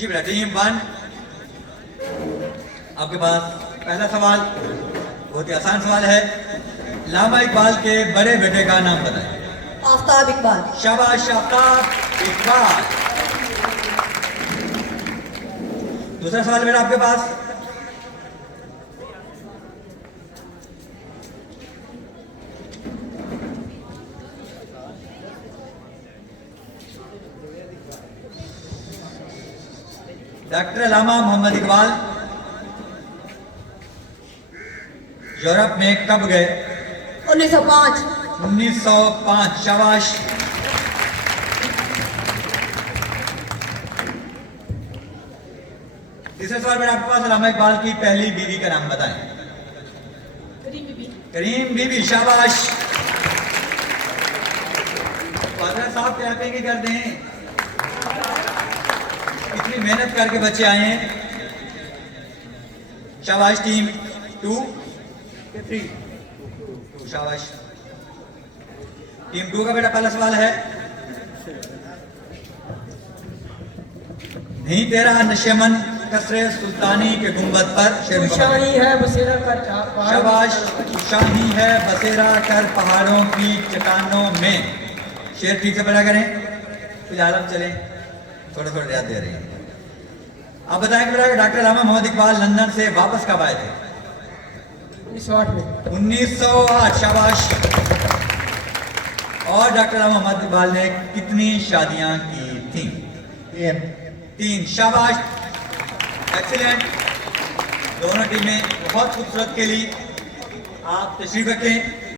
जी बेटा, टीम 1 आपके पास पहला सवाल बहुत ही आसान सवाल है। लामा इकबाल के बड़े बेटे का नाम बताएं। आफ्ताब इकबाल। शाबाश, आफ्ताब इकबाल। दूसरा सवाल बेटा आपके पास, डॉक्टर अल्लामा मोहम्मद इकबाल यूरोप में कब गए? 1905। 1905। शाबाश। तीसरा सवाल बेटा आपके पास, अल्लामा इकबाल की पहली बीवी का नाम बताएं। करीम बीबी। करीम बीबी। शाबाश। फादर साहब क्लैपिंग कर दें, इतनी मेहनत करके बच्चे आए हैं। शाबाश। टीम 2 के 3। शाबाश। टीम 2 का बेटा पहला सवाल है, नहीं तेरा नशेमन कसरे सुल्तानी के गुंबद पर शेर शाही है बसेरा कर शाबाश। शाही है बसेरा कर पहाड़ों की चट्टानों में। शेर ठीक से पढ़ा करें, फिलहाल हम चलें, थोड़ा थोड़ा याद दे रहे हैं। आप बताएं कि डॉक्टर अल्लामा मोहम्मद इकबाल लंदन से वापस कब आए थे? 1908 में। 1908। शाबाश। और डॉक्टर अल्लामा मोहम्मद इकबाल ने कितनी शादियां की थी? 3। शाबाश। एक्सीलेंट। दोनों टीमें बहुत खूबसूरत खेली। आप तशरीफ रखें।